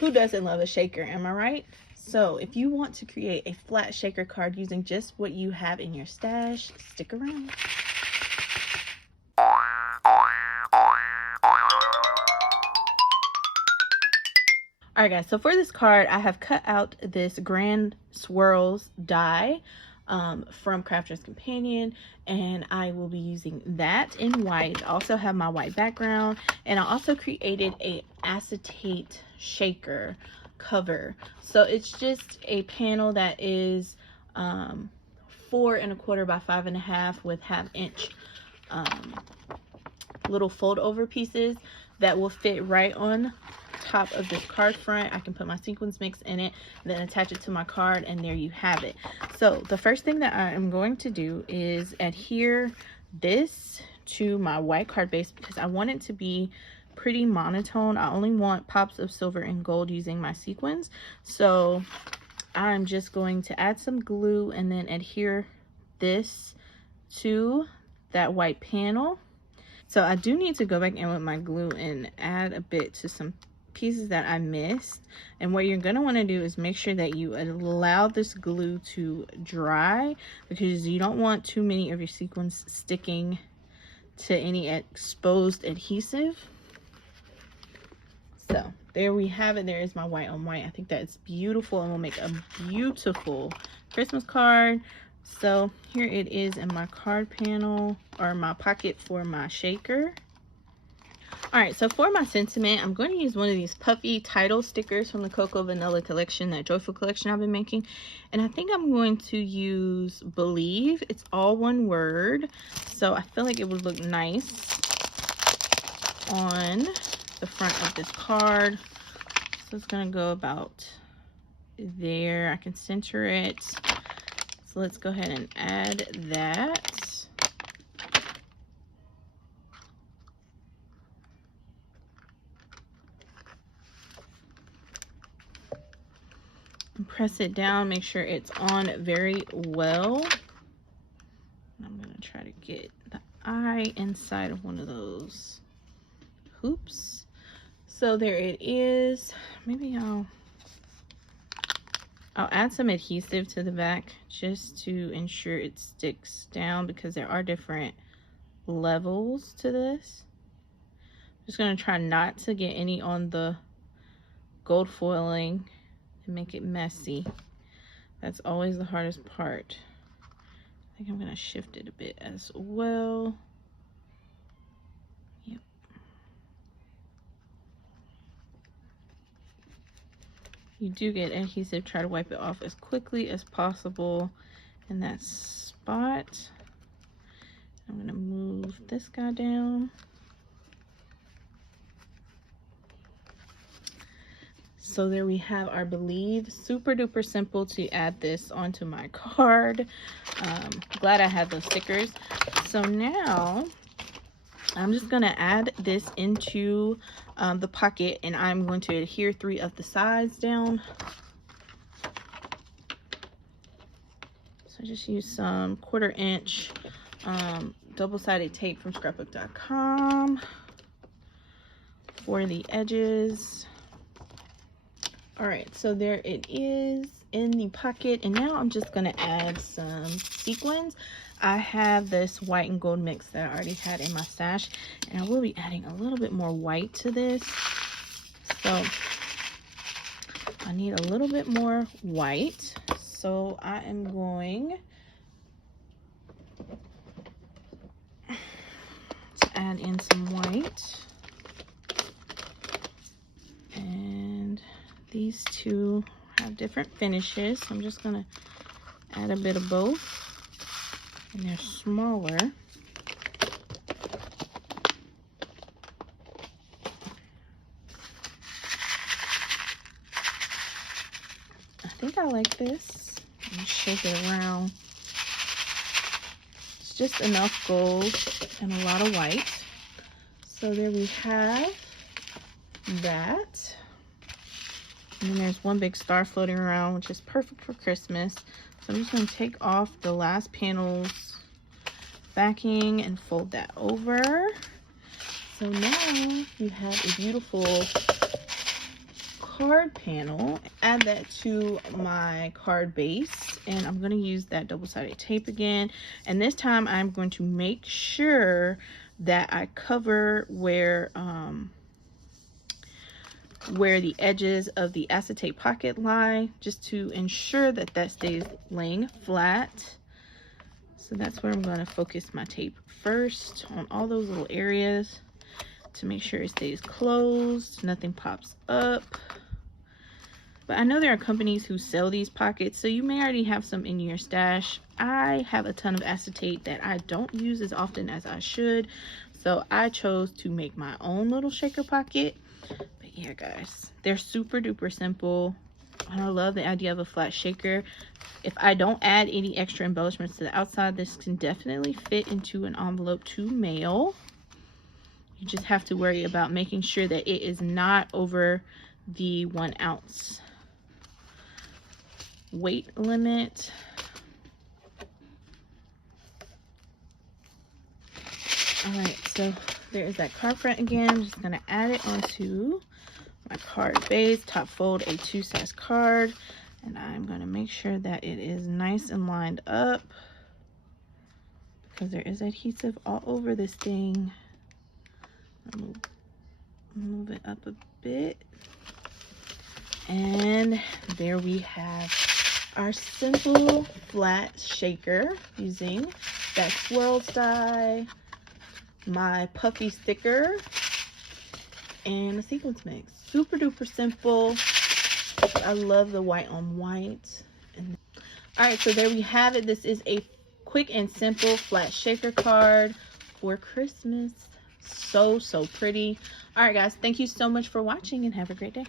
Who doesn't love a shaker, am I right? So if you want to create a flat shaker card using just what you have in your stash, stick around. Alright guys, so for this card, I have cut out this Grand Swirls die from Crafter's Companion, and I will be using that in white. I also have my white background, and I also created a acetate shaker cover. So it's just a panel that is 4 1/4 by 5 1/2 with 1/2 inch little fold over pieces that will fit right on top of this card front. I can put my sequins mix in it, then attach it to my card, and there you have it. So the first thing that I am going to do is adhere this to my white card base because I want it to be pretty monotone. I only want pops of silver and gold using my sequins. So I'm just going to add some glue and then adhere this to that white panel. So I do need to go back in with my glue and add a bit to some pieces that I missed. And what you're going to want to do is make sure that you allow this glue to dry, because you don't want too many of your sequins sticking to any exposed adhesive. So there we have it. There is my white on white. I think that is beautiful and will make a beautiful Christmas card. So here it is in my card panel, or my pocket for my shaker. All right, so for my sentiment, I'm going to use one of these puffy title stickers from the Cocoa Vanilla collection, that Joyful collection I've been making. And I think I'm going to use Believe. It's all one word, so I feel like it would look nice on the front of this card. So it's going to go about there. I can center it. So let's go ahead and add that. And press it down, make sure it's on very well. I'm going to try to get the eye inside of one of those hoops. So there it is. Maybe I'll add some adhesive to the back just to ensure it sticks down, because there are different levels to this. Just going to try not to get any on the gold foiling and make it messy. That's always the hardest part. I think I'm going to shift it a bit as well. Yep. You do get adhesive, try to wipe it off as quickly as possible in that spot. I'm going to move this guy down. So there we have our Believe. Super duper simple to add this onto my card. Glad I had those stickers. So now I'm just going to add this into the pocket, and I'm going to adhere 3 of the sides down. So I just use some 1/4 inch double-sided tape from scrapbook.com for the edges. All right, so there it is in the pocket, and now I'm just going to add some sequins. I have this white and gold mix that I already had in my stash, and I will be adding a little bit more white to this. So I need a little bit more white. So I am going to add in some white. And these two have different finishes, so I'm just going to add a bit of both. And they're smaller. I think I like this. Let me shake it around. It's just enough gold and a lot of white. So there we have that. And then there's one big star floating around, which is perfect for Christmas. So I'm just going to take off the last panel's backing and fold that over. So now you have a beautiful card panel, add that to my card base, and I'm going to use that double-sided tape again. And this time I'm going to make sure that I cover where the edges of the acetate pocket lie, just to ensure that that stays laying flat. So that's where I'm going to focus my tape first, on all those little areas, to make sure it stays closed, nothing pops up. But I know there are companies who sell these pockets, so you may already have some in your stash. I have a ton of acetate that I don't use as often as I should, so I chose to make my own little shaker pocket. But yeah, guys, they're super duper simple. I love the idea of a flat shaker. If I don't add any extra embellishments to the outside, this can definitely fit into an envelope to mail. You just have to worry about making sure that it is not over the 1 ounce weight limit. All right, so there is that card front again. I'm just gonna add it onto my card base, top fold a 2 size card, and I'm gonna make sure that it is nice and lined up, because there is adhesive all over this thing. Move it up a bit, and there we have our simple flat shaker using that swirl die, my puffy sticker, and a sequence mix. Super duper simple. I love the white on white. And all right, so there we have it. This is a quick and simple flat shaker card for Christmas. So pretty. All right, guys, thank you so much for watching, and have a great day.